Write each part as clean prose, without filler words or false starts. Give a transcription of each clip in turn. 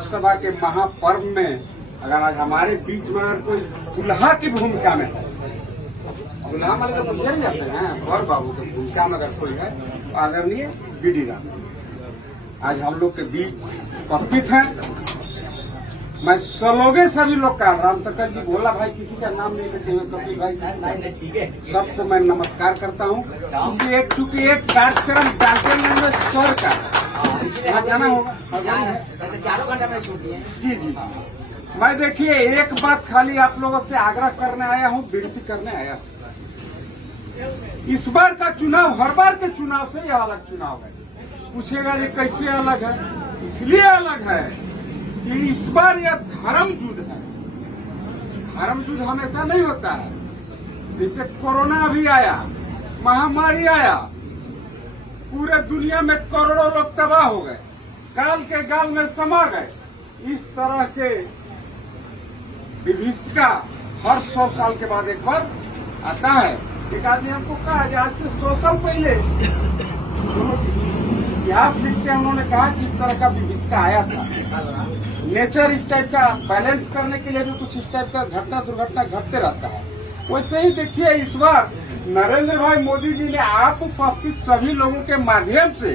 लोकसभा के महापर्व में अगर आज हमारे बीच में अगर कोई दुल्हा की भूमिका में है, दुल्हा माने तो पूछे नहीं जाते हैं, और बाबू की भूमिका में अगर कोई है तो आदरणीय बीडी राम आज हम लोग के बीच उपस्थित हैं। मैं सलोगे सभी लोग का राम शंकर जी भोला भाई किसी का नाम नहीं लेते हुए कपिल भाई ठीक है सबको मैं नमस्कार करता हूँ। चूंकि एक कार्यक्रम डांटे में स्वर का जाना होगा 4 घंटा में छूटी है। जी जी मैं देखिए एक बात खाली आप लोगों से आग्रह करने आया हूँ, विनती करने आया हूँ। इस बार का चुनाव हर बार के चुनाव से यह अलग चुनाव है। पूछेगा ये कैसे अलग है? इसलिए अलग है कि इस बार यह धर्म युद्ध है। धर्म युद्ध हमेशा नहीं होता है। जैसे कोरोना भी आया, महामारी आया, पूरे दुनिया में करोड़ों लोग तबाह हो गए, काल के गाल में समा गए। इस तरह के विभीषिका हर 100 साल के बाद एक बार आता है। एक आदमी हमको कहा कि आज से 100 साल पहले इतिहास लिखते उन्होंने कहा कि इस तरह का विभीषिका आया था। नेचर इस टाइप का बैलेंस करने के लिए भी कुछ इस टाइप का घटना दुर्घटना घटते रहता है। वैसे ही देखिए इस बार नरेंद्र भाई मोदी जी ने आप उपस्थित सभी लोगों के माध्यम से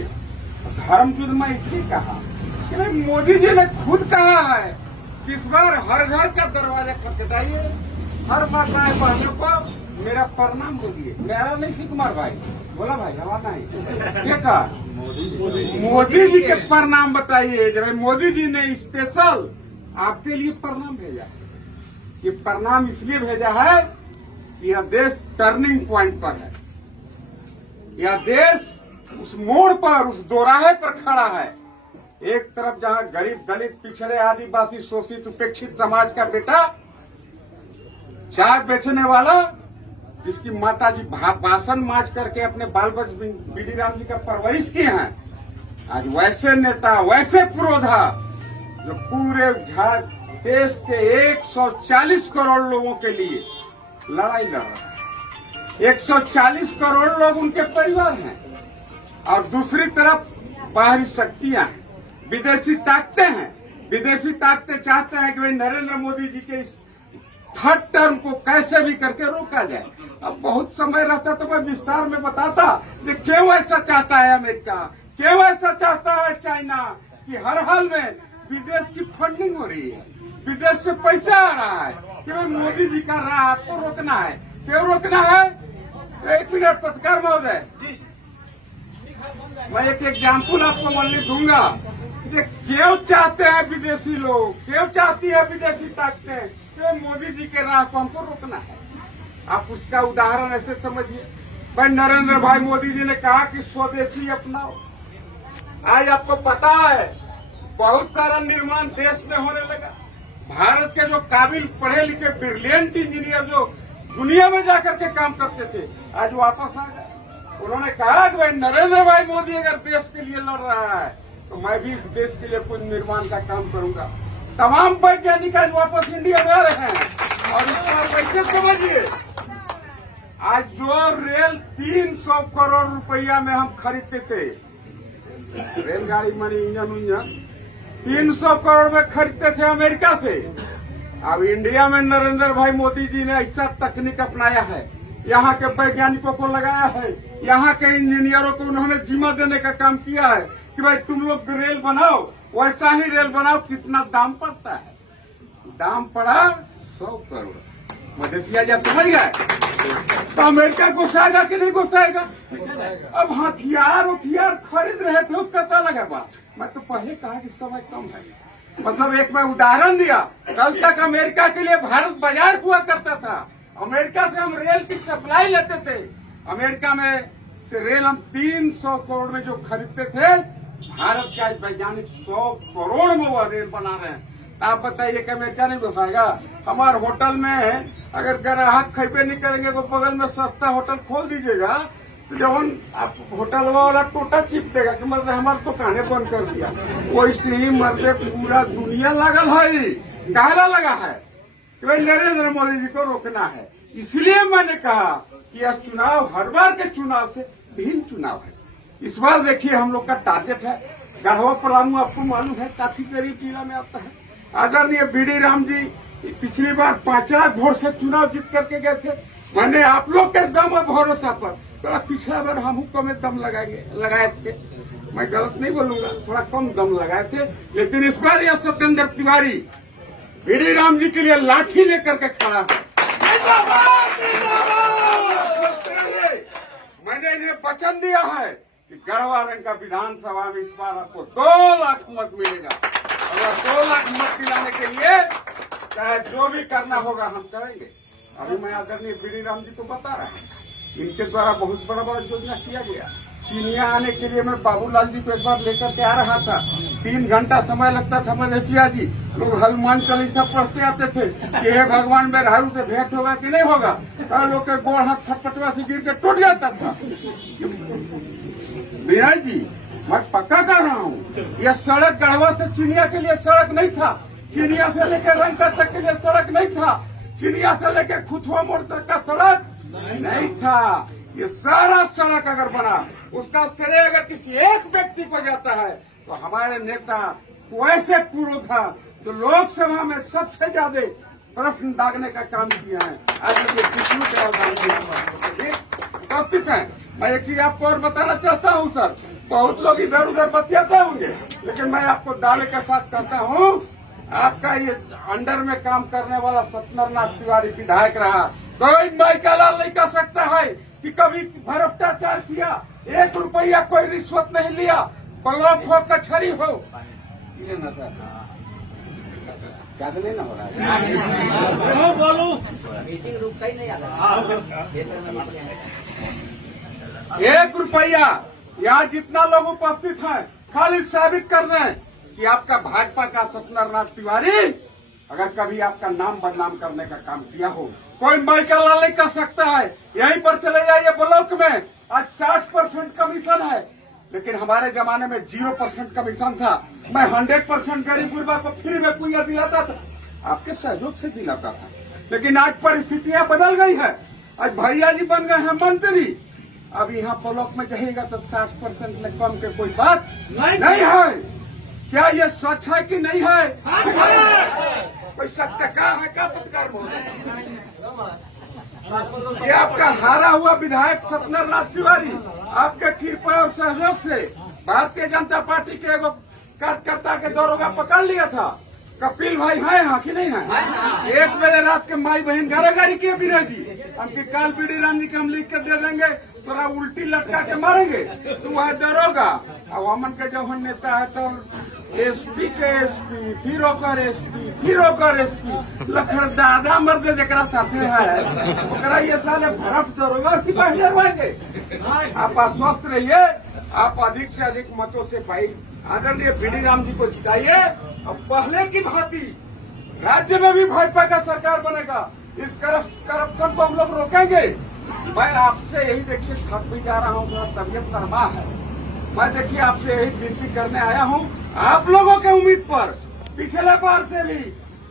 धर्म युद्ध में इसलिए कहा कि भाई मोदी जी ने खुद कहा है कि इस बार हर घर का दरवाजा खटखटाइए, हर माताएं बहनों को मेरा प्रणाम बोलिए। मेरा नहीं श्री कुमार भाई बोला भाई हमारा नहीं ये कहा मोदी जी के प्रणाम बताइए। जब मोदी जी ने स्पेशल आपके लिए प्रणाम भेजा है। ये प्रणाम इसलिए भेजा है कि यह देश टर्निंग पॉइंट पर है। यह देश उस मोड़ पर, उस दोराहे पर खड़ा है। एक तरफ जहां गरीब दलित पिछड़े आदिवासी शोषित उपेक्षित समाज का बेटा चाय बेचने वाला जिसकी माता जी बासन माज करके अपने बाल बच्चे बीडी राम जी का परवरिश किए हैं, आज वैसे नेता वैसे पुरोधा जो पूरे देश के 140 करोड़ लोगों के लिए लड़ाई लड़ रहा है। 140 करोड़ लोग उनके परिवार हैं और दूसरी तरफ बाहरी शक्तियां हैं, विदेशी ताकतें हैं। विदेशी ताकतें चाहते हैं कि भाई नरेंद्र मोदी जी के इस थर्ड टर्म को कैसे भी करके रोका जाए। अब बहुत समय रहता तो मैं विस्तार में बताता कि क्यों ऐसा चाहता है अमेरिका, क्यों ऐसा चाहता है चाइना कि हर हाल में विदेश की फंडिंग हो रही है, विदेश से पैसा आ रहा है कि भाई मोदी जी का राह आपको रोकना है। क्यों रोकना है? 1 मिनट पत्रकार महोदय, मैं एक एग्जाम्पल आपको ओनली दूंगा कि क्यों चाहते हैं विदेशी लोग, क्यों चाहती है विदेशी ताकतें तो मोदी जी के राह को हमको रोकना है। आप उसका उदाहरण ऐसे समझिए, भाई नरेंद्र भाई मोदी जी ने कहा कि स्वदेशी अपनाओ। आज आपको पता है बहुत सारा निर्माण देश में होने लगा। भारत के जो काबिल पढ़े लिखे ब्रिलियंट इंजीनियर जो दुनिया में जाकर के काम करते थे आज वापस आ गए। उन्होंने कहा कि भाई नरेंद्र भाई मोदी अगर देश के लिए लड़ रहा है तो मैं भी इस देश के लिए कुछ निर्माण का काम करूंगा। तमाम वैज्ञानिक आज वापस इंडिया में आ रहे हैं और इस बार वैसे समझिए आज जो रेल 300 करोड़ रुपया में हम खरीदते थे, रेलगाड़ी मानी इंजन 300 करोड़ में खरीदते थे अमेरिका से। अब इंडिया में नरेंद्र भाई मोदी जी ने ऐसा तकनीक अपनाया है, यहाँ के वैज्ञानिकों को लगाया है, यहाँ के इंजीनियरों को उन्होंने जिम्मा देने का काम किया है कि भाई तुम लोग रेल बनाओ, वैसा ही रेल बनाओ। कितना दाम पड़ता है? दाम पड़ा 100 करोड़। मधेसिया जब समझ गए तो अमेरिका घुसाएगा कि नहीं घुसाएगा? अब हथियार खरीद रहे थे उसका तो अलग है बात। मैं तो पहले कहा कि समय कम है, मतलब एक मैं उदाहरण दिया। कल तक अमेरिका के लिए भारत बाजार हुआ करता था। अमेरिका से हम रेल की सप्लाई लेते थे। अमेरिका में से रेल हम 300 करोड़ में जो खरीदते थे, भारत का वैज्ञानिक 100 करोड़ में वो रेल बना रहे हैं। आप बताइए कि अमेरिका नहीं घुसाएगा? हमारे होटल में अगर ग्राहक खरीदे नहीं करेंगे तो बगल में सस्ता होटल खोल दीजिएगा तो जब आप होटल वाला टोटा चिप देगा कि मतलब हमारे दुकानें बंद कर दिया। वैसे ही मर्दे पूरा दुनिया लगल है, काला लगा है कि भाई नरेंद्र मोदी जी को रोकना है। इसलिए मैंने कहा कि यह चुनाव हर बार के चुनाव से भिन्न चुनाव है। इस बार देखिए हम लोग का टारगेट है गढ़वा पलामू आपको मालूम है काफी गरीब जिला में आता है। आदरणीय बीडी राम जी पिछली बार 5 लाख वोट से चुनाव जीत करके गए थे। मैंने आप लोग के दम और भरोसा पर थोड़ा पिछला बार हम कम दम लगाए थे। मैं गलत नहीं बोलूंगा, थोड़ा कम दम लगाए थे, लेकिन इस बार यह सत्येंद्र तिवारी बीडी राम जी के लिए लाठी लेकर के खड़ा है। मैंने इन्हें वचन दिया है कि गढ़वा रंग का विधानसभा में इस बार आपको 2 लाख मत मिलेगा। अगर 2 लाख मत दिलाने के लिए चाहे जो भी करना होगा हम करेंगे। अभी मैं आदरणीय बीडी राम जी को बता रहा हूँ, इनके द्वारा बहुत बड़ा बड़ा योजना किया गया। चीनिया आने के लिए मैं बाबूलाल जी को एक बार लेकर के आ रहा था, 3 घंटा समय लगता था। मधेसिया जी लोग हनुमान चालीसा पढ़ते आते थे कि हे भगवान मेहरारू से भेंट होगा कि नहीं होगा, और लोग के गोड़ हाथ खटपटवा से गिर के टूट जाता था। विनय जी मैं पक्का कर रहा हूँ, यह सड़क गढ़वा से चिनिया के लिए सड़क नहीं था, चिनिया से लेकर रंका तक के लिए सड़क नहीं था, चिनिया से लेकर खुथवा मोड़ तक का सड़क नहीं था। ये सारा सड़क अगर बना, उसका श्रेय अगर किसी एक व्यक्ति को जाता है तो हमारे नेता को ऐसे पुरोधा जो लोकसभा में सबसे ज्यादा प्रश्न दागने का काम किया है, आज ये विष्णु के उपस्थित है। मैं एक चीज आपको और बताना चाहता हूँ सर, बहुत लोग इधर उधर बतियाते होंगे, लेकिन मैं आपको दावे के साथ कहता हूँ, आपका ये अंडर में काम करने वाला सत्येंद्रनाथ तिवारी विधायक रहा, कोई माइका लाल नहीं कह सकता है कि कभी भ्रष्टाचार किया, 1 रुपया कोई रिश्वत नहीं लिया, ब्लॉक हो कचहरी हो, ये न सर क्या लेना हो रहा है। बोलो मीटिंग रुकता ही नहीं आता। 1 रुपया यहाँ जितना लोग उपस्थित हैं खाली साबित कर दें कि आपका भाजपा का सत्येंद्रनाथ तिवारी अगर कभी आपका नाम बदनाम करने का काम किया हो, कोई माइका लाल नहीं कर सकता है। यहीं पर चले जाइए ब्लॉक में, आज 60% कमीशन है, लेकिन हमारे जमाने में 0% कमीशन था। मैं 100% गरीब गुरबा को फ्री में कुइया दिलाता था, आपके सहयोग से दिलाता था। लेकिन आज परिस्थितियां बदल गई है, आज भैया जी बन गए हैं मंत्री। अब यहाँ ब्लॉक में जाएगा तो 60% में कम के कोई बात नहीं है। क्या ये सच है कि नहीं है? कोई सच से कहा है क्या पत्रकार बोल ये आपका हारा हुआ विधायक सत्येंद्रनाथ तिवारी आपके कृपा और सहयोग से भारतीय जनता पार्टी के एगो कार्यकर्ता के दरोगा पकड़ लिया था। कपिल भाई है यहाँ की नहीं है? 1 बजे रात के माई बहन गारागारी किए विनय जी, हमकी काल बीडी राम जी के हम लिख कर दे देंगे, तोरा उल्टी लटका के मारेंगे, तू है दरोगा। अब हमन के जो नेता है तो एसपी के एसपी, फिर ओकर एसपी, फिर ओकर एसपी, लखर दादा मर्दे जरा साथे है ओकरा ये साले भरफ दरोगा सिपाही डरवाएंगे। आप आश्वस्त रहिए, आप अधिक से अधिक मतों से भाई आदरणीय बीडी राम जी को जिताइए। अब पहले की भांति राज्य में भी भाजपा का सरकार बनेगा, इस करप्शन को हम लोग रोकेंगे। मैं आपसे यही देखिए थक भी जा रहा हूँ, थोड़ा तबियत नरमा है, मैं देखिए आपसे यही विनती करने आया हूँ, आप लोगों के उम्मीद पर पिछले बार से भी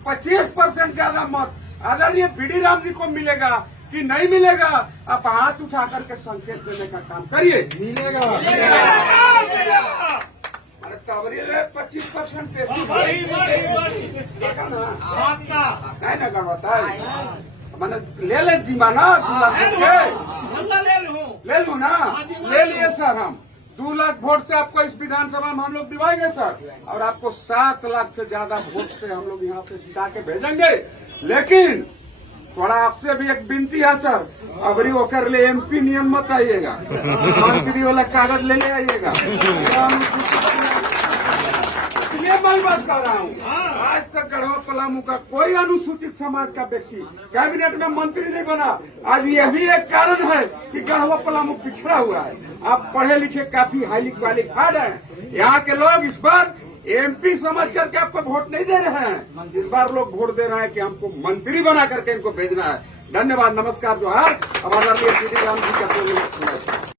25% ज्यादा मत आदरणीय बीडी राम जी को मिलेगा कि नहीं मिलेगा, आप हाथ उठा करके संकेत देने का काम करिए। मिलेगा। अरे कवरेज 25% है ना गड़बता है, मैंने ले जीमा ना, ले लू ना, ले लिए सर। हम 2 लाख वोट से आपको इस विधानसभा में हम लोग दिवाएंगे सर, और आपको 7 लाख से ज्यादा वोट से हम लोग यहाँ से जिता के भेजेंगे। लेकिन थोड़ा आपसे भी एक विनती है सर, अबरी होकर ले MP नियम मत आइएगा, मंत्री वाला कागज ले आइएगा। इसलिए मैं बात कर रहा हूँ, आज तक गढ़वा पलामू का कोई अनुसूचित समाज का व्यक्ति कैबिनेट में मंत्री नहीं बना। आज यह भी एक कारण है कि गढ़वा पलामू पिछड़ा हुआ है। आप पढ़े लिखे काफी हाईली क्वालिफाइड हैं, यहाँ के लोग इस बार MP समझ करके आपको वोट नहीं दे रहे हैं, इस बार लोग वोट दे रहे हैं कि हमको मंत्री बना करके इनको भेजना है। धन्यवाद, नमस्कार, जोहार। अब आदरणीय बीडी राम जी का